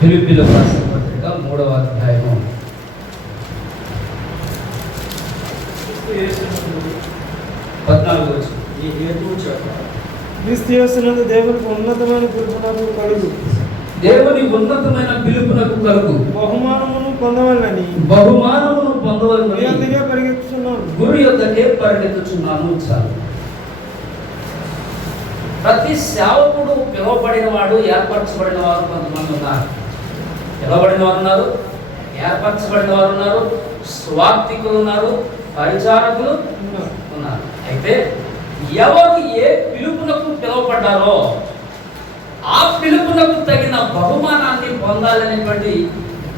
ఫిలిప్పీయులకు రాసిన పత్రిక 3వ అధ్యాయము 14వ వచనం. ఈ హేతువు చెప్పాలి. క్రీస్తు యేసునందు దేవునికి ఉన్నతమైన పిలుపునకు కలుగు, దేవుని ఉన్నతమైన పిలుపునకు కలుగు, బహుమానమును పొందవాలని పొందవలని అందుకే పరిగెత్తుతున్నాను. గురి యొద్దకే పరిగెత్తుచున్నాను. చాలు. ప్రతి సేవకుడు పిలువబడిన వాడు, ఏర్పరచబడిన వారు కొంతమంది ఉన్నారు. పిలువబడిన వారు ఉన్నారు, ఏర్పరచబడిన వారు ఉన్నారు, స్వార్థికులు ఉన్నారు, పరిచారకులు ఉన్నారు. అయితే ఎవరు ఏ పిలుపునకు పిలువబడ్డారో ఆ పిలుపునకు తగిన బహుమానాన్ని పొందాలనేటువంటి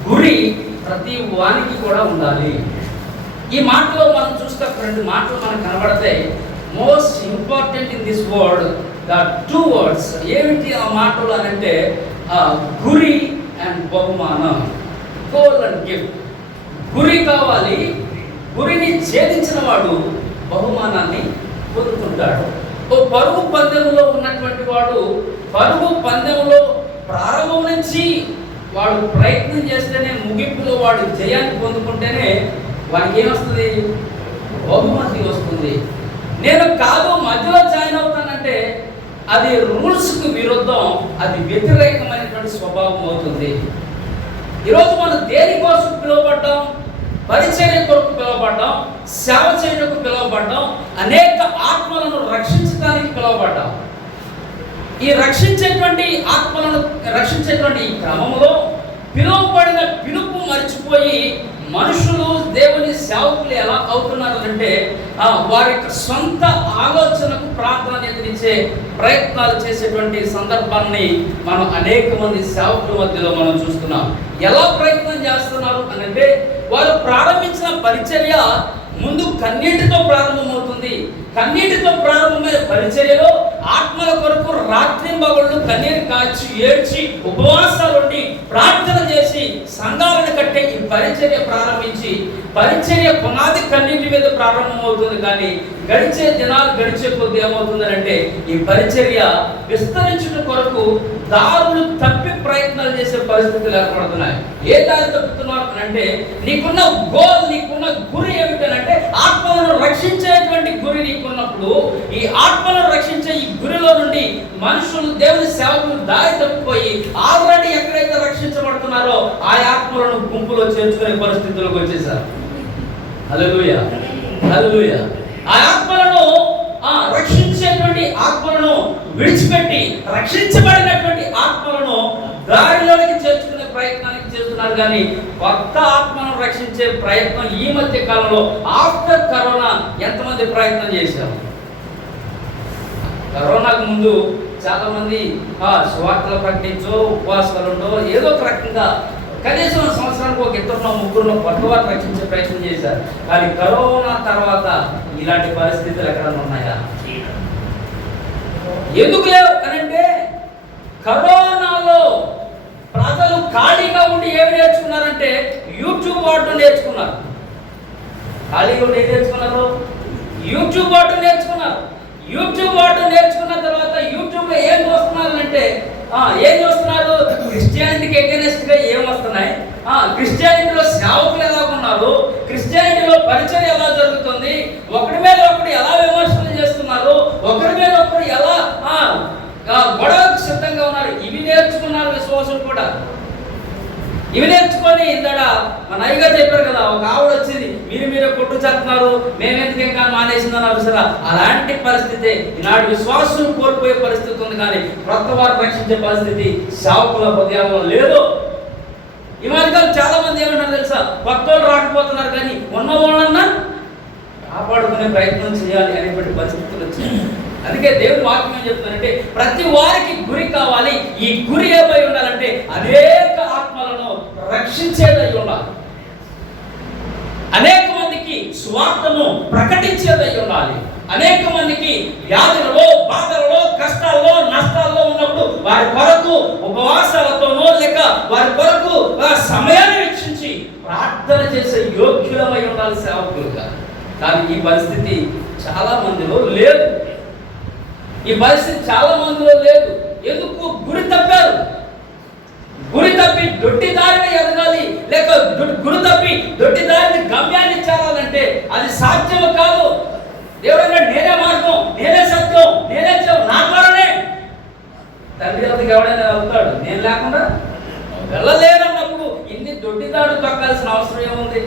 గురి ప్రతి వానికి కూడా ఉండాలి. ఈ మాటలో మనం చూస్తే 2 మాటలు మనకు కనబడతాయి. Most important in this world the 2 words. ఏమిటి ఆ మాటలు అని అంటే గురి అండ్ బహుమానం, గోల్ అండ్ గిఫ్ట్. గురి కావాలి, గురిని ఛేదించిన వాడు బహుమానాన్ని పొందుకుంటాడు. ఓ పరుగు పందెంలో ఉన్నటువంటి వాడు పరుగు పందెంలో ప్రారంభం నుంచి వాడు ప్రయత్నం చేస్తేనే ముగింపులో వాడు జయాన్ని పొందుకుంటేనే వాడికి ఏమొస్తుంది? బహుమతి వస్తుంది. నేను కాదు మధ్యలో జాయిన్ అవుతానంటే అది రూల్స్కు విరుద్ధం, అది వ్యతిరేకమైనటువంటి స్వభావం అవుతుంది. ఈరోజు మనం దేనికోసం పిలువబడ్డాం? పరిచర్య కొరకు పిలువబడ్డాం, సేవ చేయడానికి పిలువబడ్డాం, అనేక ఆత్మలను రక్షించడానికి పిలువబడ్డాం. ఈ రక్షించేటువంటి ఆత్మలను రక్షించేటువంటి ఈ క్రమంలో పిలువబడిన పిలుపు మర్చిపోయి మనుషులు దేవుని సేవకులు ఎలా అవుతున్నారు అంటే వారి యొక్క సొంత ఆలోచనకు ప్రాధాన్యతనిచ్చే ప్రయత్నాలు చేసేటువంటి సందర్భాన్ని మనం అనేక మంది సేవకుల మధ్యలో మనం చూస్తున్నాం. ఎలా ప్రయత్నం చేస్తున్నారు అని అంటే వారు ప్రారంభించిన పరిచర్య ముందు కన్నీటితో ప్రారంభమవుతుంది. కన్నీటితో ప్రారంభమైన పరిచర్యలో ఆత్మల కొరకు రాత్రింబగళ్ళు కన్నీరు కాచి ఏడ్చి ఉపవాసాలుండి ప్రార్థన చేసి సంఘాలను కట్టే ఈ పరిచర్య ప్రారంభించి పరిచర్య పునాది కన్నీటి మీద ప్రారంభమవుతుంది. కానీ గడిచే దినాలు గడిచే కొద్ది ఏమవుతుందంటే ఈ పరిచర్య విస్తరించుట కొరకు దారులు తప్పి ప్రయత్నాలు చేసే పరిస్థితులు ఏర్పడుతున్నాయి. ఏ దారి తప్పుతున్నారు అంటే నీకున్న గోల్, నీకున్న గురి ఏమిటంటే ఆత్మలను రక్షించేటువంటి గురి నీకున్నప్పుడు ఈ ఆత్మలను రక్షించే ఈ గురిలో నుండి మనుషులు దేవుని సేవకులు దారి తప్పిపోయి ఆల్రెడీ ఎక్కడైతే రక్షించబడుతున్నారో ఆ ఆత్మలను గుంపులో చేర్చుకునే పరిస్థితులకు వచ్చేసారు. హల్లెలూయా, హల్లెలూయా. ఆ ఆత్మలను రక్షించేటువంటి ఆత్మలను విడిచిపెట్టి రక్షించబడినటువంటి ఆత్మలను దారిలోకి చేర్చుకునే ప్రయత్నానికి చేస్తున్నారు. కానీ కొత్త ఆత్మను రక్షించే ప్రయత్నం ఈ మధ్య కాలంలో ఆఫ్టర్ కరోనా ఎంతమంది ప్రయత్నం చేశారు? కరోనాకు ముందు చాలా మంది సువార్తలు ప్రకటించో ఉపవాసాలుండో ఏదో ఒక రకంగా కనీసం సంవత్సరానికి ఒక 2-3 కొత్త వారు రక్షించే ప్రయత్నం చేశారు. కానీ కరోనా తర్వాత ఇలాంటి పరిస్థితులు ఎక్కడన్నా ఉన్నాయా? ఎందుకు లేవు అనంటే కరోనాలో ప్రజలు ఖాళీగా ఉండి ఏమి నేర్చుకున్నారంటే యూట్యూబ్ వాడటం నేర్చుకున్నారు. ఖాళీగా ఉండి ఏం నేర్చుకున్నారు? యూట్యూబ్ వాడటం నేర్చుకున్నారు. యూట్యూబ్ వాడటం నేర్చుకున్న తర్వాత యూట్యూబ్లో ఏం చూస్తున్నారు అంటే ఏం చూస్తున్నారు? క్రిస్టియానిటీకి ఎగెనిస్ట్ గా ఏం వస్తున్నాయి, క్రిస్టియానిటీలో సేవకులు ఎలా ఉన్నారు, క్రిస్టియానిటీలో పరిచయం ఎలా జరుగుతుంది, ఒకరి మీద ఒకరు ఎలా విమర్శలు చేస్తున్నారు, ఒకరి మీద ఒకరు ఎలా గొడవకు సిద్ధంగా ఉన్నారు. ఇవి నేర్చుకున్నారు విశ్వాసులు కూడా. ఇవి నేర్చుకొని ఇందడ మన అయ్యగారు చెప్పారు కదా, ఒక ఆవిడ వచ్చింది మీరే కొట్టు చేస్తున్నారు, మేమెందుకు ఇంకా మానేసిందన్నారు సరే. అలాంటి పరిస్థితి ఈనాడు విశ్వాసం కోల్పోయే పరిస్థితి ఉంది. కానీ కొత్త వారు రక్షించే పరిస్థితి సేవకుల హృదయంలో లేదు. ఈ మధ్యకాలం చాలా మంది ఏమంటారు తెలుసా? కొత్త వాళ్ళు రాకపోతున్నారు కానీ ఉన్న వాళ్ళన్నా కాపాడుకునే ప్రయత్నం చేయాలి అనేటువంటి పరిస్థితులు వచ్చాయి. అందుకే దేవుని వాక్యం ఏం చెప్తుందంటే ప్రతి వారికి గురి కావాలి. ఈ గురి ఏమై ఉండాలంటే అనేక ఆత్మలను రక్షించేదై ఉండాలి, అనేక మందికి స్వార్థను ప్రకటించేదై ఉండాలి, అనేక మందికి వ్యాధులలో బాధలలో కష్టాల్లో నష్టాల్లో ఉన్నప్పుడు వారి కొరకు ఉపవాసాలతోనో లేక వారి కొరకు సమయాన్ని వెచ్చించి ప్రార్థన చేసే యోగ్యులమై ఉండాలి సేవకులుగా. కానీ ఈ పరిస్థితి చాలా మందిలో లేదు. ఈ పరిస్థితి చాలా మందిలో లేదు. ఎందుకు? గురి తప్పారు. గురి తప్పి దొడ్డి దారిని ఎదగాలి, లేక గురి తప్పి దొడ్డి దారిని గమ్యాన్ని చేరాలంటే అది సాధ్యం కాదు. దేవుడు నేనే మార్గం, నేనే సత్యం, నేనే నా ద్వారానే తండ్రి వద్దకు ఎవడైనా వెళ్తాడు. నేను లేకుండా వెళ్ళలేనన్నప్పుడు ఇన్ని దొడ్డిదారులు తొక్కాల్సిన అవసరం ఏముంది?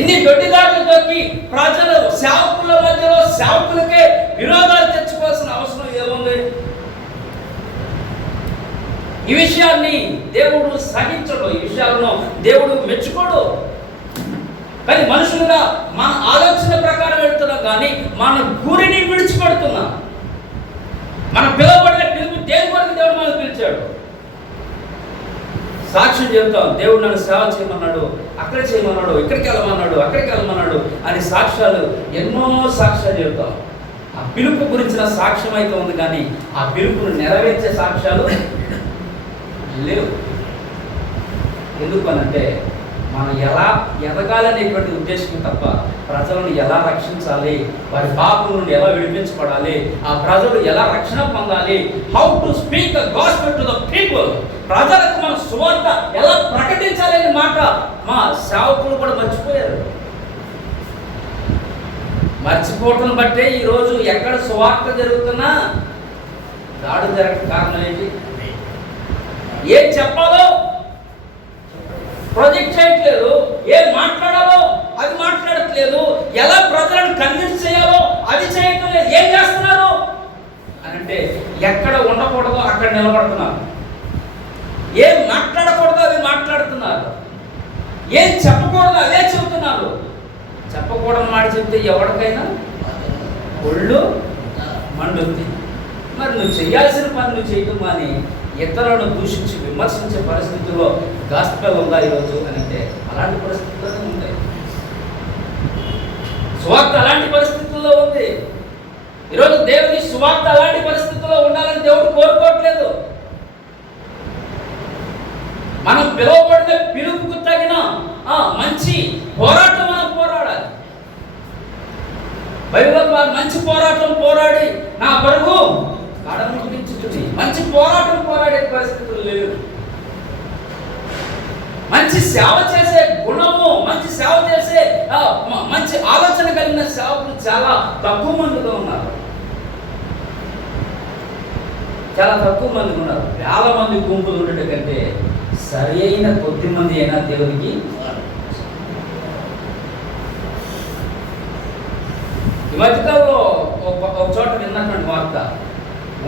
ఇన్ని దొడ్డిదారులు తొక్కి ప్రజలు సేవకుల మధ్యలో సేవకులకే విరోధాలు తెచ్చుకోవాల్సిన అవసరం ఏముంది? ఈ విషయాన్ని దేవుడు సహించడు, ఈ విషయాలను దేవుడు మెచ్చుకోడు. కానీ మనుషులుగా మన ఆలోచన ప్రకారం వెళ్తున్నాం, కానీ మన గురిని విడిచిపెడుతున్నాం. మన పిలువబడిన పిలుపు దేని కొరకు దేవుడు మనకు పిలిచాడు? సాక్ష్యం చెబుతాం, దేవుడు నన్ను సేవ చేయమన్నాడు, అక్కడ చేయమన్నాడు, ఇక్కడికి వెళ్ళమన్నాడు, అక్కడికి వెళ్ళమన్నాడు అని సాక్ష్యాలు, ఎన్నో సాక్ష్యాలు చెబుతాం. ఆ పిలుపు గురించిన సాక్ష్యం అయితే ఉంది, కానీ ఆ పిలుపును నెరవేర్చే సాక్ష్యాలు లేవు. ఎందుకు అనంటే మనం ఎలా ఎదగాలనేటువంటి ఉద్దేశం తప్ప ప్రజలను ఎలా రక్షించాలి, వారి పాపం నుండి ఎలా విడిపించబడాలి, ఆ ప్రజలు ఎలా రక్షణ పొందాలి, how to speak the gospel to the people, ప్రజలకు మన సువార్త ఎలా ప్రకటించాలి అనే మాట మా సేవకులు కూడా మర్చిపోయారు. మర్చిపోవటం బట్టే ఈరోజు ఎక్కడ సువార్త జరుగుతున్నా దాడు జరగడం కారణం ఏంటి? ఏం చెప్పాలో ప్రాజెక్ట్ చేయట్లేదు, ఏం మాట్లాడాలో అది మాట్లాడట్లేదు, ఎలా ప్రజలను కన్విన్స్ చేయాలో అది చేయటం లేదు. ఏం చేస్తున్నారు అని అంటే ఎక్కడ ఉండకూడదో అక్కడ నిలబడుతున్నారు, ఏం మాట్లాడకూడదో అది మాట్లాడుతున్నారు, ఏం చెప్పకూడదో అదే చెబుతున్నారు. చెప్పకూడదు మాట చెప్తే ఎవరికైనా ఒళ్ళు మండుద్ది. మరి నువ్వు చేయాల్సిన పని నువ్వు చేయటం అని ఇతరులను దూషించి విమర్శించే పరిస్థితుల్లో గాస్పెల్ ఉందా ఈరోజు అని అంటే అలాంటి పరిస్థితుల్లోనే ఉంటాయి. సువార్త అలాంటి పరిస్థితుల్లో ఉంది. ఈరోజు దేవుని సువార్త అలాంటి పరిస్థితుల్లో ఉండాలని దేవుడు కోరుకోవట్లేదు. మనం పిలువబడిన పిలుపుకు తగిన మంచి పోరాటం మనం పోరాడాలి. బైబిల్లో మంచి పోరాటం పోరాడి నా పరుగు అడముగించుతుంది. మంచి పోరాటం పోరాడే పరిస్థితులు లేవు. మంచి సేవ చేసే గుణము, మంచి సేవ చేసే మంచి ఆలోచన కలిగిన సేవకులు చాలా తక్కువ మందిలో ఉన్నారు. చాలా తక్కువ మంది ఉన్నారు. వేల మంది గుంపులు ఉండటం కంటే సరి అయిన కొద్ది మంది అయినా దేవునికి. ఈ మధ్యకాలంలో ఒక చోట విన్నటువంటి వార్త,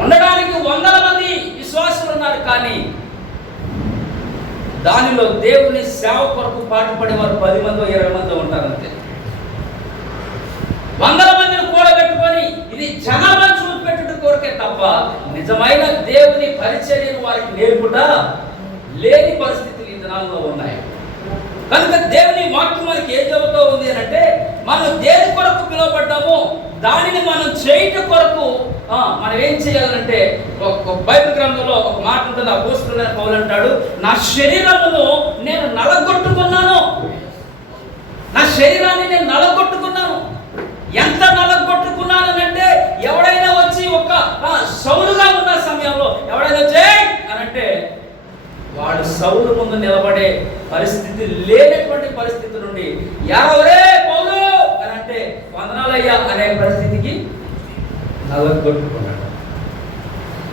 ఉండడానికి 100 మంది విశ్వాసులు ఉన్నారు, కానీ దానిలో దేవుని సేవ కొరకు పాటుపడేవారు 10 మందో 20 మందో ఉంటారంతే. 100 మందిని కూడబెట్టుకొని ఇది జనాభా చూపెట్టుట కొరకే తప్ప నిజమైన దేవుని పరిచర్యను వారికి నేర్పుట లేని పరిస్థితులు ఈ దినాల్లో ఉన్నాయి. కనుక దేవుని వాక్యం మనకి ఏం చెబుతూ ఉంది అని అంటే, మనం దేని కొరకు పిలువబడ్డామో దానిని మనం చేయట కొరకు మనం ఏం చేయాలంటే, ఒక బైబిల్ గ్రంథంలో ఒక మాట ఉంటుంది. అపోస్తలుడైన పౌలు అంటాడు, నా శరీరమును నేను నలగొట్టుకున్నాను. నా శరీరాన్ని నేను నలగొట్టుకున్నాను. ఎంత నలగొట్టుకున్నాను అంటే, ఎవడైనా వచ్చి ఒక సౌలుగా ఉన్న సమయంలో ఎవడైనా చేయి అని అంటే వాడు సౌలు ముందు నిలబడే పరిస్థితి లేనటువంటి పరిస్థితి నుండి ఎవరే పౌలు అని అంటే వందనాలయ్యా అనే పరిస్థితికి నలగొట్టుకున్నాడు.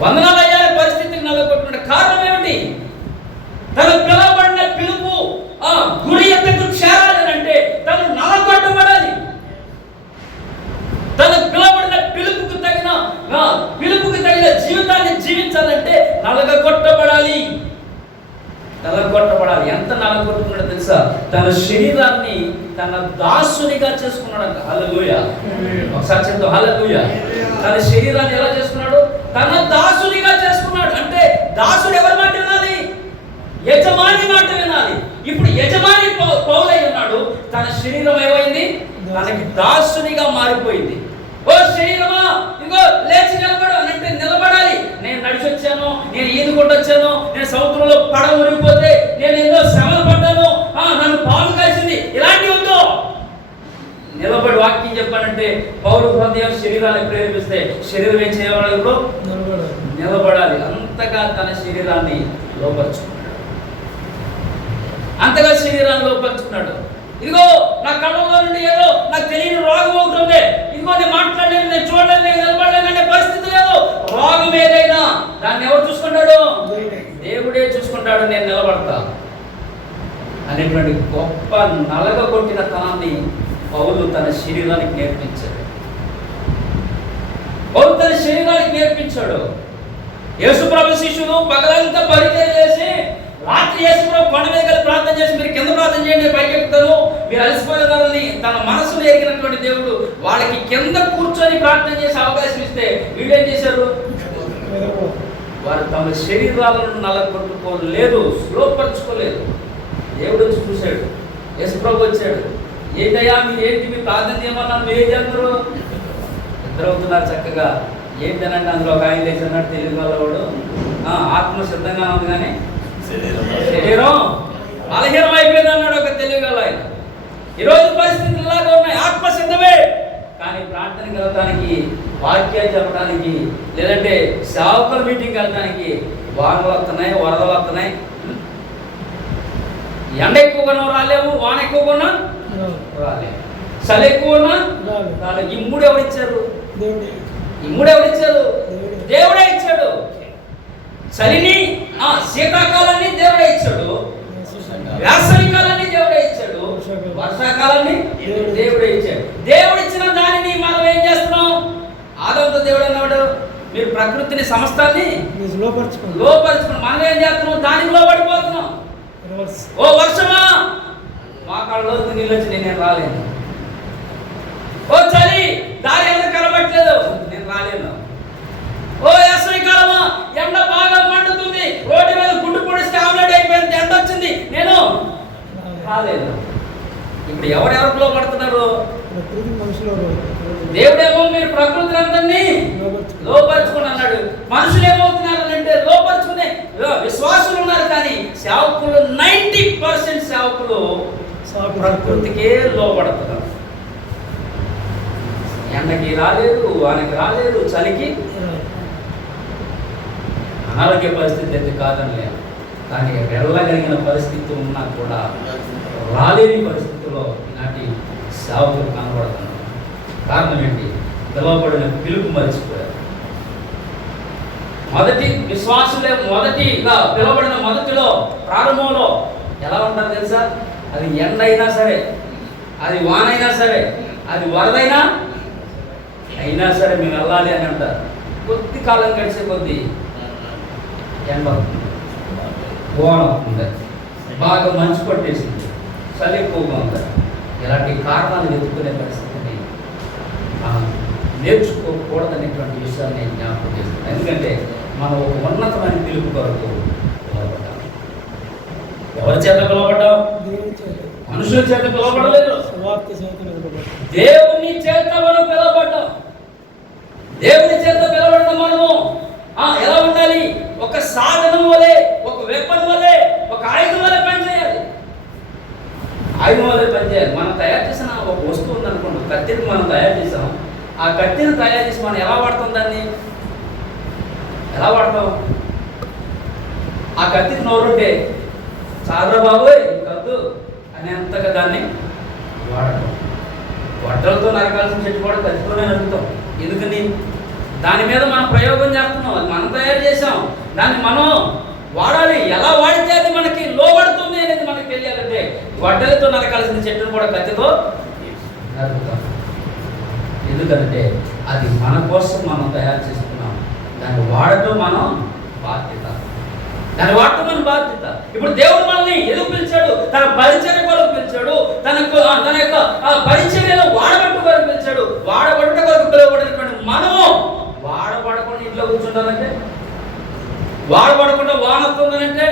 వందనాలయ్యా అనే పరిస్థితికి నలగొట్టుకున్నాడు. కారణం ఏమిటి? తను పిలవబడిన పిలుపు గురి ఎక్కడికి చేరాలి అంటే తను నలగొట్టబడాలి. తను పిలవబడిన పిలుపుకు తగిన జీవితాన్ని జీవించాలంటే నలగొట్టబడాలి. నలగొట్టబడాలి. ఎంత నలగొట్టుకున్నాడో తెలుసా? తన శరీరాన్ని తన దాసునిగా చేసుకున్నాడు. హల్లెలూయా. ఒకసారి చెప్తాం హల్లెలూయా. తన శరీరాన్ని ఎలా చేసుకున్నాడు? తన దాసునిగా చేసుకున్నాడు. అంటే దాసుడు ఎవరి మాట వినాలి? యజమాని మాట వినాలి. ఇప్పుడు యజమాని పౌలై ఉన్నాడు. తన శరీరం ఏమైంది? తనకి దాసునిగా మారిపోయింది. ఓ శరీరమా, ఇంకో లేచి నిలబడు అని అంటే నిలబడాలి. నేను నడిచి వచ్చాను, నేను ఈదుకుంటూ వచ్చాను, నేను సముద్రంలో పడవ మునిగిపోతే నేను ఎన్నో శ్రమలు పడ్డాను, నన్ను పాము కాసింది, ఇలాంటి వద్దు. నిలబడి వాక్యం చెప్పానంటే పౌరు హృదయం శరీరాన్ని ప్రేరేపిస్తే శరీరం ఏం చేయవాలి? నిలబడాలి. అంతగా తన శరీరాన్ని లోపరుచుకున్నాడు. అంతగా శరీరాన్ని లోపరుచుకున్నాడు. ఇదిగో నా కళ్ళలో నుండి ఏదో నాకు తెలియని రోగం అవుతుంది, ఇదిగో నేను మాట్లాడలేను, నేను చూడలేను, నేను నిలబడలేను అనే పరిస్థితి లేదు. రోగం ఏదైనా దాన్ని ఎవరు చూసుకుంటాడు? దేవుడే చూసుకుంటాడు. నేను నిలబడతా అనేటువంటి గొప్ప నలగ కొట్టిన తనాన్ని పౌలు తన శరీరానికి నేర్పించాడు. పౌలు తన శరీరానికి నేర్పించాడు. యేసుప్రభు శిష్యులు పగలంతా పరిచయం చేసి రాత్రి యేసుప్రభు కొండ మీద కలిసి ప్రార్థన చేసి మీరు కింద ప్రార్థన చేయండి, పైకి ఎక్కుతాను, మీరు అలసిపోయేదారని తన మనసులో ఎరిగినటువంటి దేవుడు వాళ్ళకి కింద కూర్చొని ప్రార్థన చేసే అవకాశం ఇస్తే వీళ్ళు ఏం చేశారు? వారు తమ శరీరాలను నలగొట్టుకోలేదు, స్లోపరుచుకోలేదు. దేవుడు వచ్చి చూశాడు. యేసుప్రభు వచ్చాడు. ఏంటయ్యా మీరు ఏంటి, మీ ప్రార్థన చేయమన్నా మీరు ఏం చేస్తారు? ఇద్దరు అవుతున్నారు చక్కగా. ఏంటనంటే అందులో ఒక ఆయన లేచి అన్నాడు, తెలియదు వాళ్ళవాడు, ఆత్మ సిద్ధంగా ఉంది కానీ శరీరం బలహీనం అయిపోయింది అన్నాడు ఒక తెలివిగల ఆయన. ఈరోజు పరిస్థితులు ఇలాగా ఉన్నాయి. ఆత్మ సిద్ధమే కానీ ప్రార్థనకి వెళ్ళడానికి, వాక్యాలు చెప్పడానికి, లేదంటే సేవకుల మీటింగ్కి వెళ్ళడానికి వానలు వస్తున్నాయి, వరదలు వస్తున్నాయి. ఎండ ఎక్కువగా రాలేము, వాన ఎక్కువగా రాలేము, చలి ఎక్కువగా రాలేదు. ఈ మూడు ఎవరిచ్చారు? ఈ మూడు ఎవరిచ్చారు? దేవుడే ఇచ్చాడు. చలిని శీతాకాలాన్ని దేవుడే ఇచ్చాడు, వేసవి కాలాన్ని దేవుడే ఇచ్చాడు, వర్షాకాలాన్ని దేవుడే ఇచ్చాడు. దేవుడు ఇచ్చిన దానిని మనం ఏం చేస్తున్నాం? ఆదాముతో దేవుడు అన్నాడు, మీరు ప్రకృతిని సమస్తాన్ని లోపరుచుకుని మనం ఏం చేస్తున్నాం? దానికి లోపడిపోతున్నాం. ఓ వర్షమా మా కళ్ళలోకి నీళ్ళు వచ్చి నేను రాలేను. ఓ చలి దారి ఎందుకు కనబట్టలేదు, నేను రాలేను. ఓ వేసవి కాలమా ఎండ బాగా మండుతుంది, రోడ్డు మీద గుడ్డు పొడిస్తే ఆమ్లెట్ అయిపోయింది, ఎండ వచ్చింది, నేను రాలేదు. ఇప్పుడు ఎవరెవరికి లోపడుతున్నారు? దేవుడేమో మీరు ప్రకృతి అందరినీ లోపరుచుకుని అన్నాడు. మనుషులు ఏమవుతున్నారు అంటే లోపరుచుకునే విశ్వాసులు ఉన్నారు, కానీ సేవకులు 90% సేవకులు ప్రకృతికే లోపడుతున్నారు. ఎండకి రాలేదు, వానకి రాలేదు, చలికి అనారోగ్య పరిస్థితి అయితే కాదని లేదు, కానీ వెళ్ళగలిగిన పరిస్థితి ఉన్నా కూడా రాలేని పరిస్థితుల్లో ఈనాటి సేవకులు కనబడుతున్నారు. కారణం ఏంటి? పిలువబడిన పిలుపు మరిచిపోయారు. మొదటి విశ్వాసులే మొదటిగా పిలువబడిన మొదటిలో ప్రారంభంలో ఎలా ఉంటారు తెలుసా? అది ఎండ అయినా సరే, అది వానైనా సరే, అది వరదైనా అయినా సరే మేము వెళ్ళాలి అని అంటారు. కొద్ది కాలం గడిచే కొద్ది ఎండ అవుతుంది, వాన అవుతుంది, బాగా మంచు పట్టేసింది, చలి ఎక్కువగా ఉంది. ఇలాంటి కారణాలు వెతుక్కునే పరిస్థితిని నేర్చుకోకూడదనేటువంటి విషయాన్ని నేను జ్ఞాపకం చేస్తున్నాను. ఎందుకంటే మనం ఒక ఉన్నతమైన పిలుపు కొరకు పిలువబడ్డాం. ఎవరి చేత పిలువబడ్డాం? మనుషుల చేత పిలువబడలేదు, దేవుని చేత మనం పిలువబడ్డాం. దేవుని చేత పిలువబడిన మనము ఎలా ఉండాలి? ఒక సాధనం వలె, ఒక వెపన్ వలె, ఒక ఆయుధం వలె పనిచేయాలి. ఆయుధం వలె పనిచేయాలి. మనం తయారు చేసిన ఒక వస్తువు ఉందనుకోండి, కత్తిని మనం తయారు చేసాం. ఆ కత్తిని తయారు చేసి మనం ఎలా వాడతాం? దాన్ని ఎలా వాడతాం? ఆ కత్తికి నోరుంటే చాలరా బాబోయ్ కద్దు అనేంతగా దాన్ని వాడటం. వడ్డలతో నరకాల్సిన చెట్టు కూడా కత్తితోనే నరుకుతాం. ఎందుకని? దాని మీద మనం ప్రయోగం చేస్తున్నాం, అది మనం తయారు చేసాం, దాన్ని మనం వాడాలి. ఎలా వాడితే అది మనకి లోబడుతుంది అనేది మనకి తెలియాలంటే వడ్డలతో నరకాల్సిన చెట్టును కూడా కత్తితో నరుకుతాం. ఎందుకంటే అది మన కోసం మనం తయారు చేసుకున్నాం. దాన్ని వాడటం మనం బాధ్యత, దాన్ని వాడటం మన బాధ్యత. ఇప్పుడు దేవుడు మనల్ని ఎందుకు పిలిచాడు? తన పరిచర్య కొరకు పిలిచాడు. తన యొక్క పరిచర్యలో వాడబట్టు కొరకు పిలిచాడు. వాడబట్ట కొరకు పిలువబడినటువంటి మనము వాడబడకుండా ఇంట్లో కూర్చుంటానంటే, వాడబడకుండా వాన వస్తుందనంటే,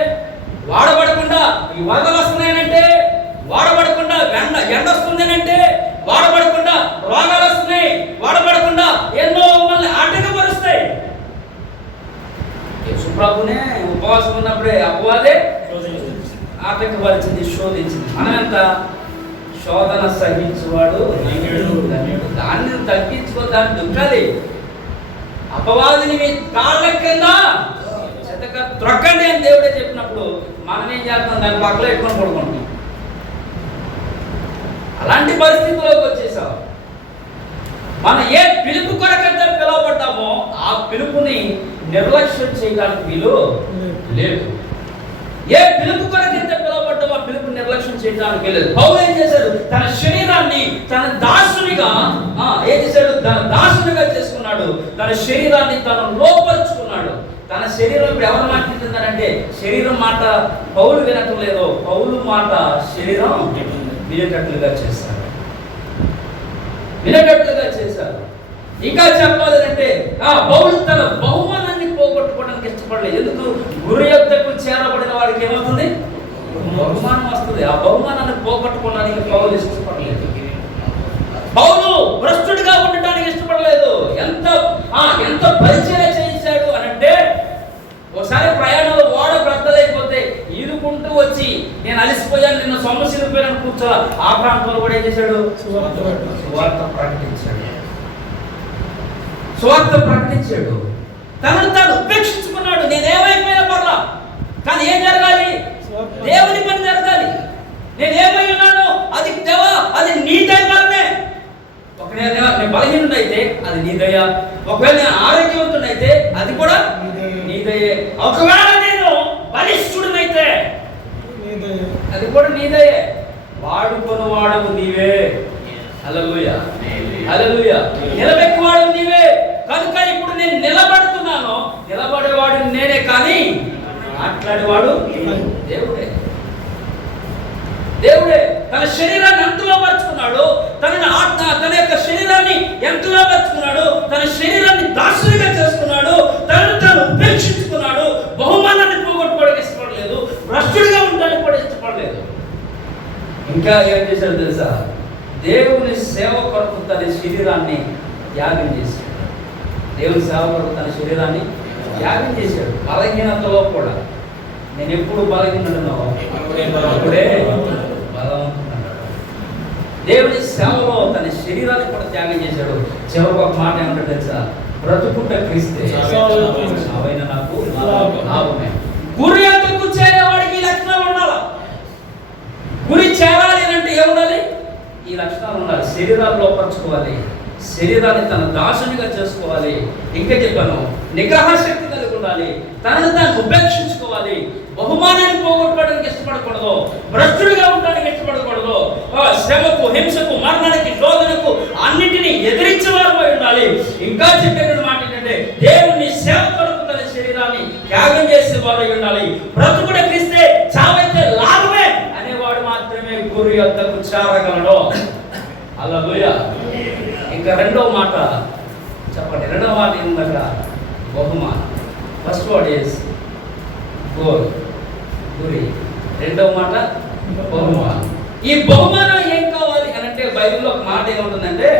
వాడబడకుండా ఈ వరదలు వస్తున్నాయనంటే, వాడబడకుండా ఎండ వస్తుందనంటే, వాడబడకుండా రోగాలు వస్తున్నాయి, వాడబడకుండా ఎన్నో మమ్మల్ని ఆటంకపరుస్తాయి. యేసుప్రభునే ఉపవాసం ఉన్నప్పుడే అపవాదే ఆటంకపరిచింది, శోధించింది. మనం ఎంత శోధన సహించువాడు ధన్యుడు. దాన్ని తగ్గించుకో, దాన్ని దుఃఖాలి. అపవాదిని మీ కాళ్ళ కింద చెత్తగా త్రొక్కండి అని దేవుడే చెప్పినప్పుడు మనం ఏం చేస్తాం? దాని పక్కలో పెట్టుకొని పడుకుంటున్నాం. అలాంటి పరిస్థితుల్లోకి వచ్చేసాం. మనం ఏ పిలుపు కొరకైతే పిలువబడ్డామో ఆ పిలుపుని నిర్లక్ష్యం చేయడానికి వీలు లేదు. ఏ పిలుపు కొరకైతే పిలువబడ్డామో ఆ పిలుపు నిర్లక్ష్యం చేయడానికి లేదు. పౌలు ఏం చేశాడు? తన శరీరాన్ని తన దాసునిగా ఏం చేశాడు? తన దాసునిగా చేసుకున్నాడు. తన శరీరాన్ని తను లోపరుచుకున్నాడు. తన శరీరం ఇప్పుడు ఎవరు మాట్లాడుతున్నారంటే శరీరం మాట పౌలు వినటం లేదు. పౌలు మాట శరీరం వినేటట్లుగా చేశారు. వినేటట్లుగా చేశారు. ఇంకా చెప్పాలంటే పౌలు తన బహుమానాన్ని పోగొట్టుకోవడానికి ఇష్టపడలేదు. ఎందుకు? గురి యొద్దకు చేరబడిన వాడికి ఏమవుతుంది? బహుమానం వస్తుంది. ఆ బహుమానాన్ని పోగొట్టుకోవడానికి పౌలు ఇష్టపడలేదు. పౌలు భ్రష్టుడిగా ఉండటానికి ఇష్టపడలేదు. ఎంత పరిచయం చేయించాడు అని అంటే, ఒకసారి ప్రయాణంలో ఓడ బ్రద్దలైపోతే ఈదుకుంటూ వచ్చి నేను అలసిపోయాను, నిన్న సొమ్మసిలిపోయాను కూర్చోలా. ఆ ప్రాంతంలో కూడా ఏం చేశాడు? సువార్త ప్రకటించాడు. సువార్త ప్రకటించాడు. తనను తాను ఉపేక్షించుకున్నాడు. నేనేమైపోయినా పర్లా, కానీ ఏం జరగాలి? దేవుని పని జరగాలి. నేనేమై ఉన్నాను అది దేవా, అది నీ దయవల్లనే. ఒకవేళ నేను బలహీనుడైతే అది నీ దయ. ఒకవేళ నేను ఆరోగ్యవంతుడైతే అది కూడా నీ దయే. ఒకవేళ నేను బలిష్ఠుడినైతే అది కూడా నీ దయే. వాడుకొని వాడవు నీవే. హల్లెలూయా, హల్లెలూయా. నిలబెక్కువాడు నీవే. కనుక ఇప్పుడు నేను నిలబడుతున్నాను. నిలబడేవాడు నేనే, కానీ మాట్లాడేవాడు దేవుడే. దేవుడే తన శరీరాన్ని ఎంతలో పరుచుకున్నాడు. తన యొక్క శరీరాన్ని ఎంతలో పరుచుకున్నాడు. తన శరీరాన్ని దాసునిగా చేసుకున్నాడు. తనను తాను ఉపేక్షించుకున్నాడు. బహుమానాన్ని పోగొట్టుకోవడానికి ఇష్టపడలేదు. భ్రష్టుడిగా ఉండడానికి కూడా ఇష్టపడలేదు. ఇంకా ఏం చేశాడు తెలుసా? దేవుని సేవ కొరకు తన శరీరాన్ని త్యాగం చేశాడు. దేవుని సేవ కొరకు తన శరీరాన్ని త్యాగం చేశాడు. బలహీనతలో కూడా. నేను ఎప్పుడు బలహీనను అప్పుడే బలవంతుడన్నాడు. దేవుని సేవలో తన శరీరాన్ని కూడా త్యాగం చేశాడు. చివరికి ఒక మాట ఏమంటాడు తెలుసా? బ్రతుకుట క్రీస్తే అవైన నాకు లాభమే. గురి యొద్దకు చేరేవాడికి ఈ లక్షణాలు ఉండాలి. గురి చేరాలి అంటే ఏముండాలి? ఈ లక్షణాలు ఉండాలి. శరీరాన్ని లోపరుచుకోవాలి. శరీరాన్ని తన దాసునిగా చేసుకోవాలి. ఇంకా చెప్పాను, నిగ్రహ శక్తి కలిగి ఉండాలి. తనను తాను ఉపేక్షించుకోవాలి. బహుమానాన్ని పోగొట్టుకోవడానికి ఇష్టపడకూడదు. భ్రష్టుడిగా ఉండడానికి ఇష్టపడకూడదు. శ్రమకు, హింసకు, మరణానికి, శోధనకు అన్నిటినీ ఎదిరించేవారమై ఉండాలి. ఇంకా చెప్పిన మాట ఏంటంటే దేవుని సేవ కొరకు తన శరీరాన్ని త్యాగం చేసేవారై ఉండాలి. బ్రతుకుడ క్రీస్తే చావైతే లాభమే అనేవాడు మాత్రమే గురి యొద్దకు చేరగలడు. హల్లెలూయా. ఇంకా రెండవ మాట చెప్పండి. రెండవ మాట ఏంటంటే బహుమానం. ఫస్ట్ వర్డ్ ఈస్ గోల్, గురి. రెండవ మాట బహుమానం. ఈ బహుమానం ఏం కావాలి అని అంటే బైబిల్లో ఒక మాట ఏముంటుందంటే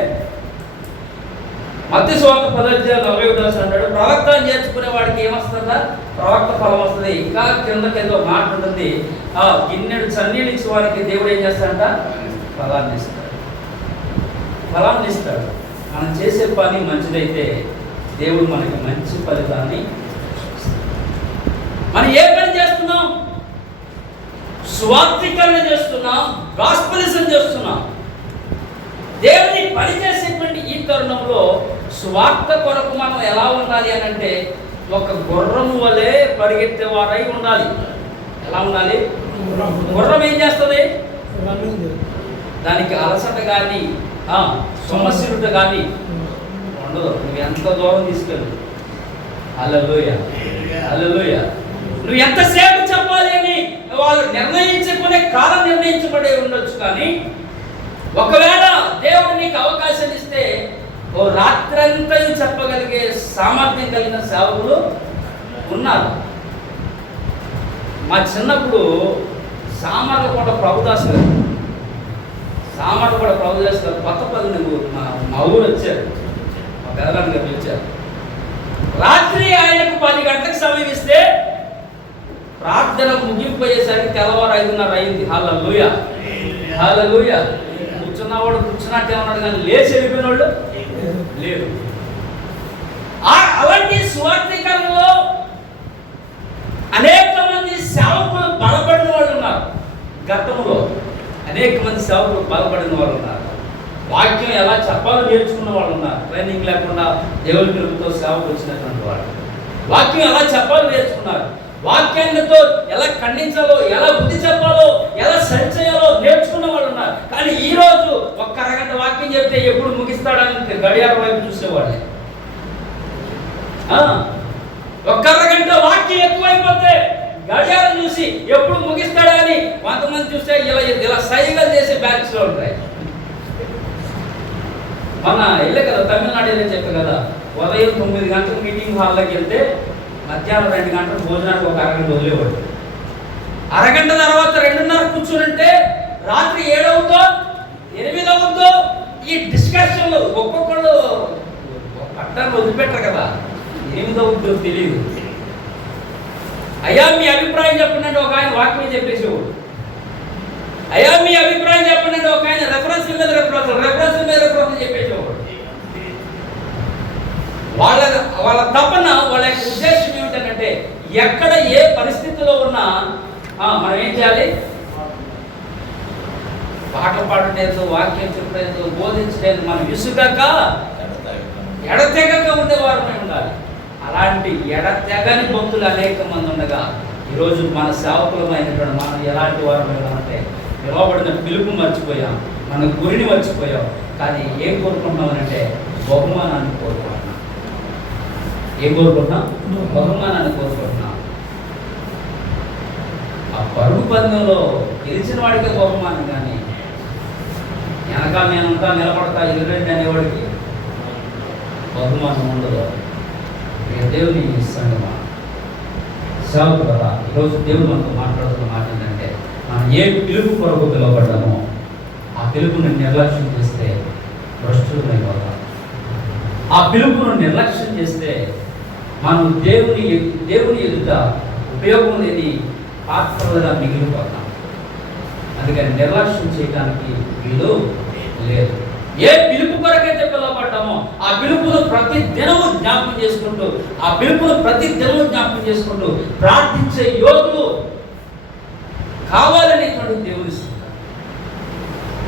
మత్తయి సువార్త 10:41 అంటాడు, ప్రవక్తను చేర్చుకునే వాడికి ఏమొస్తుందా? ప్రవక్త ఫలం వస్తుంది. ఇంకా కిందకి ఏదో మాట ఉంటుంది, గిన్నెడు చన్నీళ్ళు ఇచ్చే వారికి దేవుడు ఏం చేస్తాడంట? ఫలాన్ని ఇస్తాడు. ఫలాన్ని ఇస్తాడు. మనం చేసే పని మంచిదైతే దేవుడు మనకి మంచి ఫలితాన్ని. మనం ఏ పని చేస్తున్నాం? స్వార్థీకరణ చేస్తున్నాం, గాస్పెలిజం చేస్తున్నాం. దేవుని పని చేసేటువంటి ఈ తరుణంలో స్వార్థ కొరకు మనం ఎలా ఉండాలి అని అంటే ఒక గుర్రం వలె పరిగెత్తే వారై ఉండాలి. ఎలా ఉండాలి? గుర్రం ఏం చేస్తుంది? దానికి అలసట కానీ సొమ్మసిలుట కానీ ఉండదు. నువ్వు ఎంత దూరం తీసుకెళ్ళు. హల్లెలూయా, హల్లెలూయా. నువ్వు ఎంతసేపు చెప్పాలి అని వాళ్ళు నిర్ణయించుకునే కాలం నిర్ణయించబడి ఉండొచ్చు, కానీ ఒకవేళ దేవుడు నీకు అవకాశం ఇస్తే ఓ రాత్రంతా చెప్పగలిగే సామర్థ్యం కలిగిన సేవకులు ఉన్నారు. మా చిన్నప్పుడు సామర్లకోట ప్రభుదాస్ గారు కొత్తపల్లి మా ఊరు వచ్చారు. మా పెదనాన్న గారు వచ్చారు. రాత్రి ఆయనకు 10 గంటలకు సమయం ఇస్తే ప్రార్థన ముగింపోయేసరికి తెల్లవారు 5:30 అయింది. హల్లెలూయా, హల్లెలూయా. కూర్చున్నవాడు కూర్చున్నట్టే ఉన్నాడు, కానీ లేచి వెళ్ళిపోయిన వాళ్ళు లేరు. అలాంటి స్వార్థీకరణలో గతంలో అనేక మంది సేవకులు బలపడిన వాళ్ళు ఉన్నారు. వాక్యం ఎలా చెప్పాలో నేర్చుకున్న వాళ్ళు ఉన్నారు. ట్రైనింగ్ లేకుండా దేవుని పిలుపుతో సేవకు వచ్చినటువంటి వాళ్ళు వాక్యం ఎలా చెప్పాలో నేర్చుకున్నారు. వాక్యాలతో ఎలా ఖండించాలో, ఎలా బుద్ధి చెప్పాలో, ఎలా సరిచేయాలో నేర్చుకున్న వాళ్ళు ఉన్నారు. కానీ ఈరోజు ఒక్క అరగంట వాక్యం చెప్తే ఎప్పుడు ముగిస్తాడని గడియారం వైపు చూసేవాళ్ళే. ఒక్క అరగంట వాక్యం ఎక్కువైపోతే గడియారం చూసి ఎప్పుడు ముగిస్తాడని కొంతమంది చూస్తే ఇలా సైగా చేసే బ్యాచ్లో ఉంటాయి. మొన్న వెళ్ళే కదా, తమిళనాడు వెళ్ళే చెప్పే కదా, ఉదయం 9 గంటలకు మీటింగ్ హాల్లోకి వెళ్తే మధ్యాహ్నం 2 గంటలకు భోజనానికి ఒక అరగంట వదిలేవాడు. అరగంట తర్వాత 2:30 కూర్చుంటే రాత్రి 7 అవుతో 8 అవుతో ఈ డిస్కషన్లు ఒక్కొక్కళ్ళు పట్టాన్ని వదిలిపెట్టరు కదా, 8 అవుతుందో తెలియదు. అయ్యా మీ అభిప్రాయం చెప్పండి ఒక ఆయన వాక్యం చెప్పేసేవాడు. అయ్యా మీ అభిప్రాయం చెప్పండి ఒక ఆయన రెఫరెన్స్ మీద రెఫరెన్స్ చెప్పేసేవాడు. వాళ్ళ తపన, వాళ్ళ యొక్క ఉద్దేశం ఏమిటంటే ఎక్కడ ఏ పరిస్థితిలో ఉన్నా మనం ఏం చేయాలి? పాటలు పాడలేదు, వాక్యం చెప్పలేదు, బోధించలేదు, మనం విసుగక ఎడతెగక ఉండేవారమై ఉండాలి. అలాంటి ఎడతెగని భక్తులు అనేక మంది ఉండగా ఈరోజు మన సేవకులమైనటువంటి మనం ఎలాంటి వారమై అంటే పిలువబడిన పిలుపు మర్చిపోయాం, మన గురిని మర్చిపోయాం. కానీ ఏం కోరుకుంటున్నామనంటే బహుమానాన్ని కోరుకుంటున్నాం. ఏం కోరుకుంటున్నాం? బహుమానాన్ని కోరుకుంటున్నాం. ఆ పరుగు పందెంలో గెలిచిన వాడికే బహుమానం, కానీ వెనకాల నేనంతా నిలబడతా ఎదురెండి అనేవాడికి బహుమానం ఉండదు. దేవుని సంగమా సేవకు కదా, ఈరోజు దేవుడు మనతో మాట్లాడుతున్న మాట ఏంటంటే మనం ఏ పిలుపు కొరకు పిలువబడ్డామో ఆ పిలుపుని నిర్లక్ష్యం చేస్తే భ్రష్టులైపోతాం. ఆ పిలుపును నిర్లక్ష్యం చేస్తే మనం దేవుని ఎదుట ఉపయోగం లేని పాత్రలుగా మిగిలిపోతాం. అందుకని నిర్లక్ష్యం చేయడానికి వీలు లేదు. ఏ పిలుపు కొరకైతే పిలువబడ్డామో ఆ పిలుపును ప్రతి దినము జ్ఞాపకం చేసుకుంటూ ప్రార్థించే యోగులు కావాలనేటువంటి దేవుని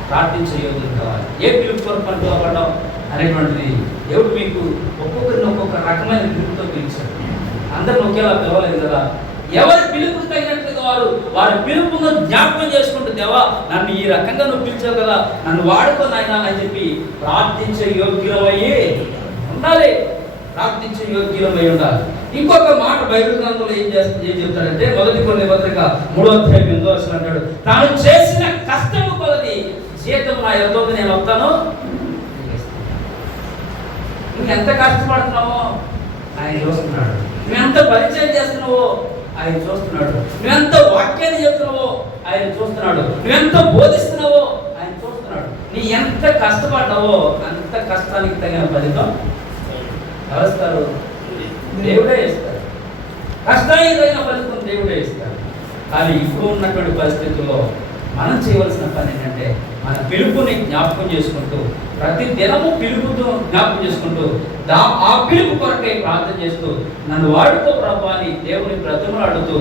ప్రార్థించే యోగులు కావాలి. ఏ పిలుపు కొరకు పిలువబడ్డాం అనేటువంటిది దేవుడు మీకు ఒక్కొక్కరిని ఒక్కొక్క రకమైన పిలుపుతో పిలిచాడు. అందరిని ఒకేలా పిలవలేదు కదా. ఎవరి పిలుపుకు తగినట్లుగా వారి పిలుపును జ్ఞాపకం చేసుకుంటూ, దేవా నన్ను ఈ రకంగా నువ్వు పిలిచావు కదా, నన్ను వాడుకో నాయనా అని చెప్పి ప్రార్థించే యోగ్యులమయ్యి ఉండాలి. ప్రార్థించే యోగ్యులమై ఉండాలి. ఇంకొక మాట బైబిల్ గ్రంథంలో ఏం చెప్తాడంటే, 1 కొరింథీ పత్రిక 3:8 అంటాడు, తాను చేసిన కష్టము కొలది జీతం నా యొద్దకు నేను వస్తాను. నువ్వు ఎంత కష్టపడుతున్నావో ఆయన చూస్తున్నాడు. నువ్వెంత పరిచయం చేస్తున్నావో ఆయన చూస్తున్నాడు. నువ్వెంత వాక్యాన్ని చెప్తున్నావో ఆయన చూస్తున్నాడు. నువ్వెంత బోధిస్తున్నావో ఆయన చూస్తున్నాడు. నీ ఎంత కష్టపడ్డావో అంత కష్టానికి తగిన ఫలితం ఎవరిస్తారు? దేవుడే ఇస్తాడు. కష్టానికి తగిన ఫలితం దేవుడే ఇస్తాడు. కానీ ఇప్పుడు ఉన్నటువంటి పరిస్థితుల్లో మనం చేయవలసిన పని ఏంటంటే మన పిలుపుని జ్ఞాపకం చేసుకుంటూ, ప్రతి దినము పిలుపుతో జ్ఞాపకం చేసుకుంటూ, ఆ పిలుపు కొరకై ప్రార్థన చేస్తూ, నన్ను వాడుకో ప్రభు అని దేవుని బ్రతిమలాడుతూ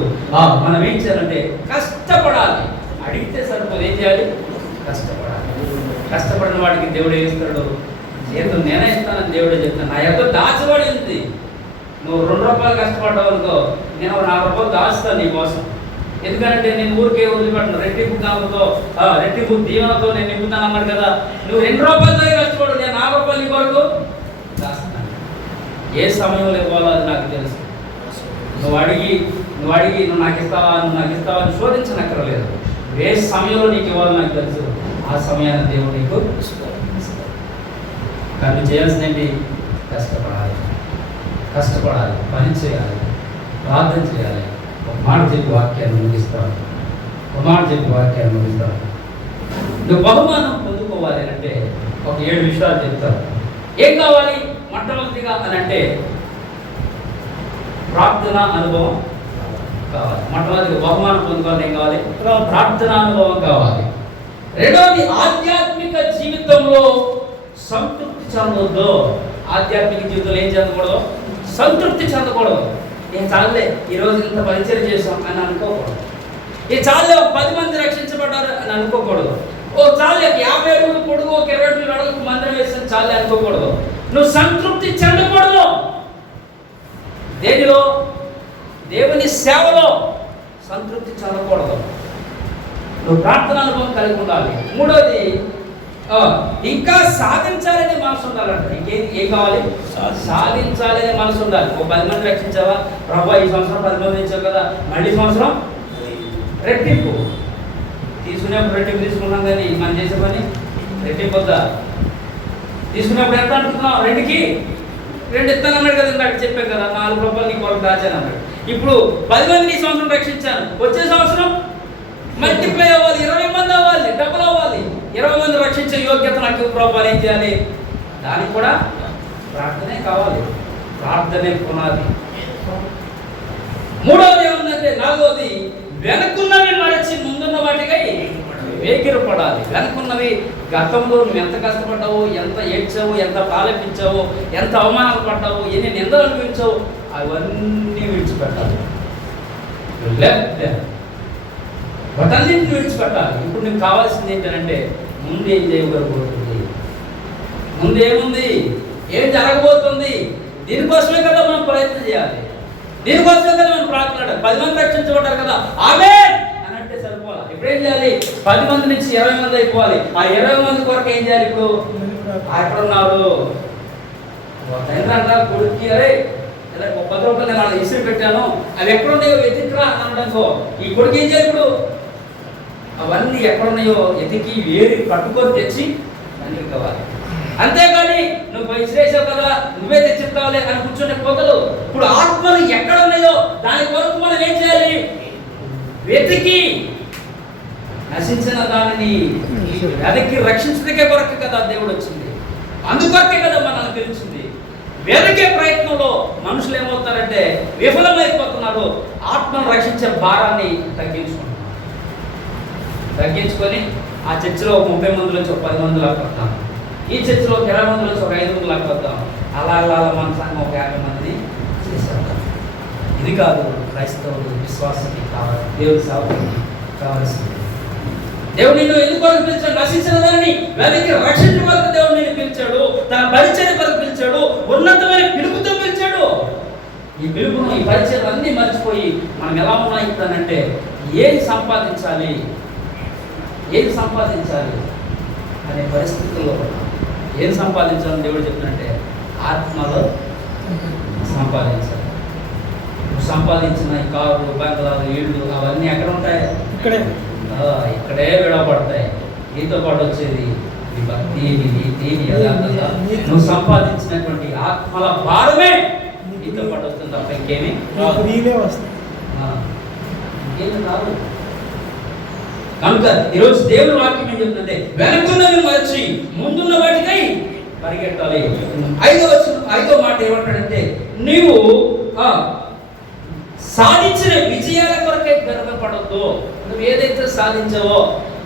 మనం ఏం చేయాలంటే కష్టపడాలి. అడిగితే సరిపోదు, ఏం చేయాలి? కష్టపడాలి. కష్టపడిన వాడికి దేవుడు ఏమిస్తాడు? జీతం నేనే ఇస్తానని దేవుడే చెప్తాను. నా యొక్క దాచబడి ఉంది. నువ్వు 2 రూపాయలు కష్టపడ్డావు అనుకో, నేను 4 రూపాయలు దాచుతాను నీ కోసం. ఎందుకంటే నేను ఊరికే వదిలిపెట్టను. రెట్టింపు కాలంతో రెట్టింపు దీవెనతో నేను నింపుతాను అన్నాడు కదా. నువ్వు 2 రూపాయలతో కష్టపడు, నేను 4 రూపాయలు నీ వరకు దాస్తాను. ఏ సమయంలో ఇవ్వాలో అది నాకు తెలుసు. నువ్వు అడిగి నువ్వు నాకు ఇస్తావా అని శోధించనక్కర్లేదు. ఏ సమయంలో నీకు ఇవ్వాలో నాకు తెలుసు. ఆ సమయాన్ని దేవుడు నీకు కానీ చేయాల్సిందేంటి? కష్టపడాలి, పని చేయాలి, ప్రార్థన చేయాలి. ఒక మాట చెప్పి వాక్యాన్ని ముగిస్తాను. నువ్వు బహుమానం పొందుకోవాలి అంటే ఒక 7 విషయాలు చెప్తాను. ఏం కావాలి? మొట్టమొదటిగా అని అంటే ప్రార్థన అనుభవం కావాలి. మొట్టమొదటిగా బహుమానం పొందుకోవాలి ఏం కావాలి? ప్రార్థన అనుభవం కావాలి. రెండవది ఆధ్యాత్మిక జీవితంలో సంతృప్తి చెందవద్దు. ఆధ్యాత్మిక జీవితంలో ఏం చెందకూడదు? సంతృప్తి చెందకూడదు. ఏం చాలే ఈరోజు ఇంత పరిచయం చేసాం అని అనుకోకూడదు. ఈ చాలే ఒక 10 మంది రక్షించబడ్డారు అని అనుకోకూడదు. ఓ చాలే 50 అడుగులు పొడుగు, ఒక 20 అడుగులు వెడల్పు మందిరం వేసిన చాలే అనుకోకూడదు. నువ్వు సంతృప్తి చెందకూడదు. దేనిలో? దేవుని సేవలో సంతృప్తి చెందకూడదు. నువ్వు ప్రార్థన అనుభవం కలిగి ఉండాలి. మూడోది, ఇంకా సాధించాలనే మనసు ఉండాలంట. ఏం కావాలి? సాధించాలనే మనసు ఉండాలి. ఓ 10 మంది రక్షించావా ప్రభా, ఈ సంవత్సరం 10 మంది ఇచ్చావు కదా, మళ్ళీ సంవత్సరం రెట్టింపు. తీసుకునేప్పుడు రెట్టింపు తీసుకున్నాం, కానీ మనం చేసే పని రెట్టింపు వద్దా? తీసుకునేప్పుడు ఎంత అనుకున్నాం? 2కి 2 ఇస్తాను అన్నాడు కదా, నాకు చెప్పాను కదా, 4 రూపాయలు నీ కొరకు దాచాను అన్నాడు. ఇప్పుడు 10 మందిని ఈ సంవత్సరం రక్షించాను, వచ్చే సంవత్సరం మల్టిప్లై అవ్వాలి, 20 మంది అవ్వాలి, డబుల్ అవ్వాలి. 20 మంది రక్షించే యోగ్యత నాకు ప్రభువు ఏం చేయాలి? దానికి కూడా ప్రార్థనే కావాలి. ప్రార్థనే పునాది. మూడవది ఏముందంటే, 4వది, వెనుకున్నవి మరచి ముందున్న వాటికై వేగిరపడాలి. వెనుకున్నవి, గతంలో నువ్వు ఎంత కష్టపడ్డావు, ఎంత ఏడ్చావు, ఎంత పాలపించావు, ఎంత అవమానాలు పడ్డావు, ఎన్ని నిందలు అనిపించావు, అవన్నీ విడిచిపెట్టాలి. వాటన్నింటిని విడిచిపెట్టాలి. ఇప్పుడు నీకు కావాల్సింది ఏంటంటే, ముందు ఏం చేయబోతుంది, ముందు ఏముంది, ఏం జరగబోతుంది, దీనికోసమే కదా మనం ప్రయత్నం చేయాలి. దీనికోసమే కదా మనం ప్రార్థన. 10 మంది రక్షించబడ్డారు కదా, ఆమేన్ అని అంటే సరిపోవాలి. ఇప్పుడు ఏం చేయాలి? 10 మంది నుంచి 20 మంది అయిపోవాలి. ఆ 20 మంది కొరకు ఏం చేయాలి? ఇప్పుడు అక్కడ ఉన్నాడు కొడుకు, అరే ఇలా 10 రూపాయలు నేను అలా ఇసురు పెట్టాను, అవి ఎక్కడున్నాయో వెతికిరా అనడంతో ఈ కొడుకు ఏం చేయాలి? ఇప్పుడు అవన్నీ ఎక్కడున్నాయో ఎతికి వేరి పట్టుకొని తెచ్చి అన్ని కావాలి. అంతేగాని నువ్వు విశ్లేషావు కదా, నువ్వే తెచ్చిస్తావులే అని కూర్చునే పోతలు. ఇప్పుడు ఆత్మలు ఎక్కడ ఉన్నాయో దాని కొరకు మనం ఏం చేయాలి? వెతికి నశించిన దానిని వెతికి రక్షించడానికే కొరకు కదా దేవుడు వచ్చింది. అందుకొరకే కదా మనల్ని పిలిచింది. వెతికే ప్రయత్నంలో మనుషులు ఏమవుతారంటే విఫలమైపోతున్నారు. ఆత్మను రక్షించే భారాన్ని తగ్గించుకొని ఆ చర్చిలో 30 మంది నుంచి 10 మంది లాగా వస్తాం, ఈ చర్చిలో 20 మంది నుంచి 5 మంది లాగా వద్దాం, అలా మన సంఘం 50 మందిని చేసేద్దాం. ఇది కాదు క్రైస్తవుడు విశ్వాసానికి కావాలి, దేవుడి సేవకుడికి కావాల్సింది. దేవుడు నిన్ను ఎందుకు పిలిచాడు? నశించిన దాన్ని వెతికి రక్షించే వరకు దేవుడు నిన్ను పిలిచాడు. తన పరిచర్య వరకు పిలిచాడు. ఉన్నతమైన పిలుపుతో పిలిచాడు. ఈ పిలుపును, ఈ పరిచయం అన్నీ మర్చిపోయి మనం ఎలా ఉన్నాయి ఇప్పుడంటే, ఏం సంపాదించాలి అనే పరిస్థితుల్లో ఏం సంపాదించాలని దేవుడు చెప్తున్నట్టే, ఆత్మలో సంపాదించాలి. సంపాదించిన ఈ కారు, బంగ్లాలు, ఇళ్ళు అవన్నీ ఎక్కడ ఉంటాయి? ఇక్కడే విడవబడతాయి. నీతో పాటు వచ్చేది ఈ భక్తి, నీతి, యథార్థత. నువ్వు సంపాదించినటువంటి ఆత్మల భారమే నీతో పాటు వస్తుంది తప్ప ఇంకేమీ రాదు. కనుక ఈరోజు దేవుని వాక్యం ఏం చెప్తుందంటే, వెనుకున్నవి మరచి ముందున్న వాటికై పరిగెట్టాలి. 5వ మాట ఏమంటాడంటే, నీవు సాధించిన విజయాల కొరకే గర్వపడద్దు. నువ్వు ఏదైతే సాధించావో,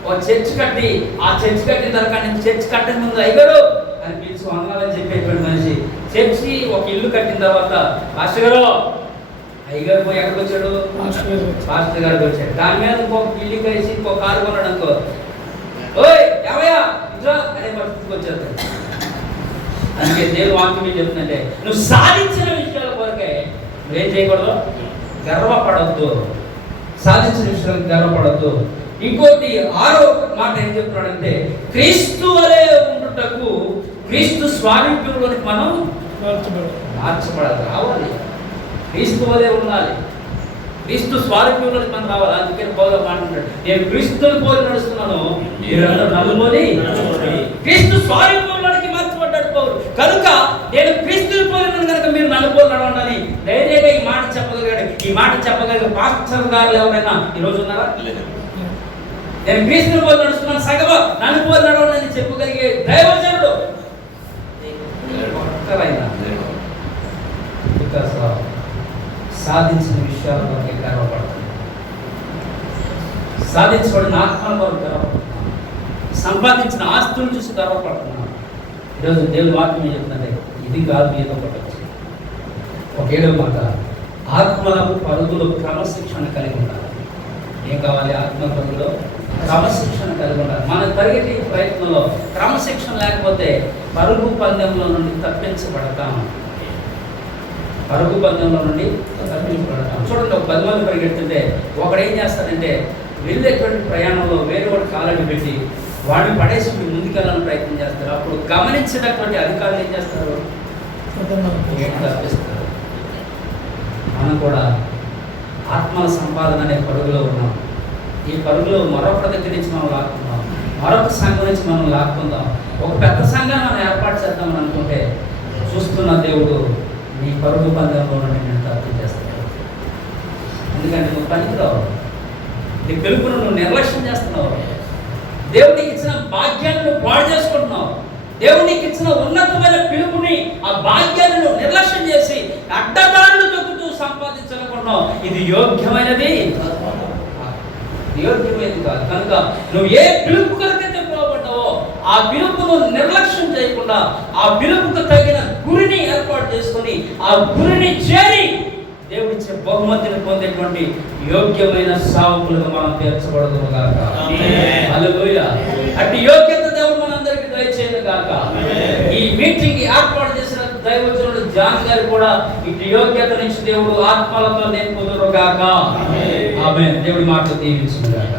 ఒక చర్చ్ కట్టి, ఆ చర్చ్ కట్టిన తర్వాత నుంచి చర్చ్ కట్టిన ముందు అయ్యగారు అని పిలిచి వందనాలని చెప్పేటువంటి మనిషి చర్చి ఒక ఇల్లు కట్టిన తర్వాత, పాస్టర్ గారు, అయ్యగారు పోయి ఎక్కడికి వచ్చాడు? పాస్టర్ గారికి వచ్చాడు. దాని మీద ఇంకొక ఇల్లు కలిసి ఇంకొక కారు కొన్నాడు అనుకో, ఓయ్ ఏమయ్యా ఇట్లా అనే పరిస్థితికి వచ్చేది. అందుకే దేవుడు వాక్యం ఏం చెప్తుందంటే, నువ్వు సాధించిన విషయాల కొరకే నువ్వేం చేయకూడదు? గర్వపడద్దు. సాధించిన విషయాలకు గర్వపడద్దు. ఇంకోటి 6వ మాట ఏం చెప్తున్నాడంటే, క్రీస్తు వలె ఉండుటకు క్రీస్తు స్వారూప్యంలోనికి మనం మార్చబడాలి, రావాలి. క్రీస్తు వలె ఉండాలి, క్రీస్తు స్వారూప్యంలోనికి మనం రావాలి. అందుకని పౌలు మాట్లాడాడు, నేను క్రీస్తుని పోలి నడుస్తున్నాను, మీరందరూ నన్ను పోలి క్రీస్తు స్వారూప్యంలోనికి మార్చబడ్డాడు పౌలు. కనుక నేను క్రీస్తుని పోలినాను కనుక మీరు నన్ను పోలి నడవండి ధైర్యంగా ఈ మాట చెప్పగలిగాడు. ఈ మాట చెప్పగలిగే పాస్టర్ గారు ఎవరైనా ఈరోజు ఉన్నారా? నేను క్రీస్తుని పోలి నడుస్తున్నాను, సగవ నన్ను పోలి నడవండి అని చెప్పగలిగే దైవజనుడు సాధించిన విషయాల కొరకే గర్వపడుతుంది. సాధించబడిన ఆత్మల కొరకు గర్వపడుతున్నాను. సంపాదించిన ఆస్తులను చూసి గర్వపడుతున్నాను. ఈరోజు దేవుని వాక్యం ఏం చెప్తుందంటే, ఇది కాదు ఏదో పట్టచ్చు. ఒక 7వ మాట, ఆత్మలకు పరుగులు క్రమశిక్షణ కలిగి ఉండాలి. ఏం కావాలి? ఆత్మ పరుగులో క్రమశిక్షణ కలిగి ఉండాలి. మన పరిగెత్తే ప్రయత్నంలో క్రమశిక్షణ లేకపోతే పరుగు పందెంలో నుండి తప్పించబడతాం. పరుగు పందెంలో నుండి తప్పించబడతాం. చూడండి, ఒక 10 మంది పరిగెడుతుంటే ఒకడు ఏం చేస్తాడంటే వెళ్ళేటువంటి ప్రయాణంలో వేరే వాడు కాలడి పెట్టి వాడిని పడేసి ముందుకెళ్ళాలని ప్రయత్నం చేస్తారు. అప్పుడు గమనించినటువంటి అధికారులు ఏం చేస్తారు? తప్పిస్తారు. మనం కూడా ఆత్మల సంపాదన అనే పరుగులో ఉన్నాం. ఈ పరుగులో మరొకటి దగ్గర నుంచి మనం లాక్కుందాం, మరొక సంఘం నుంచి మనం లాక్కుందాం. ఒక పెద్ద సంఘాన్ని మనం ఏర్పాటు చేద్దామని అనుకుంటే చూస్తున్న దేవుడు నీ పరుగు పందెంలో నుండి నేను తప్పించేస్తాను. ఎందుకంటే నువ్వు పనికిరావు, నీ పిలుపును నువ్వు నిర్లక్ష్యం చేస్తున్నావు, దేవుడికి ఇచ్చిన భాగ్యాన్ని నువ్వు పాడు చేసుకుంటున్నావు, దేవునికి ఇచ్చిన ఉన్నతమైన పిలుపుని ఆ భాగ్యాలను నిర్లక్ష్యం చేసి అడ్డదారులు తొక్కుతూ సంపాదించాలనుకుంటున్నావు. ఇది యోగ్యమైనది కాదు. కనుక నువ్వు ఏ పిలుపు కొరకైతే పిలువబడ్డావో ఆ పిలుపును నిర్లక్ష్యం చేయకుండా ఆ పిలుపుకు తగిన గురిని ఏర్పాటు చేసుకొని ఆ గురిని చేరి దేవుడిచ్చే బహుమతిని పొందేటువంటి యోగ్యమైన సేవకులుగా మనం తీర్చబడదు గాక. హల్లెలూయా. అట్టి యోగ్యత దేవుడు మనందరికీ దయచేయను గాక. ఈ మీటింగ్ ఏర్పాటు చేసిన దైవజనుడు జాన్ గారు కూడా ఇటు యోగ్యత నుంచి దేవుడు ఆత్మలతో నింపుదురు గాక. ఆమేన్. దేవుడి మాటలు దీవించును గాక.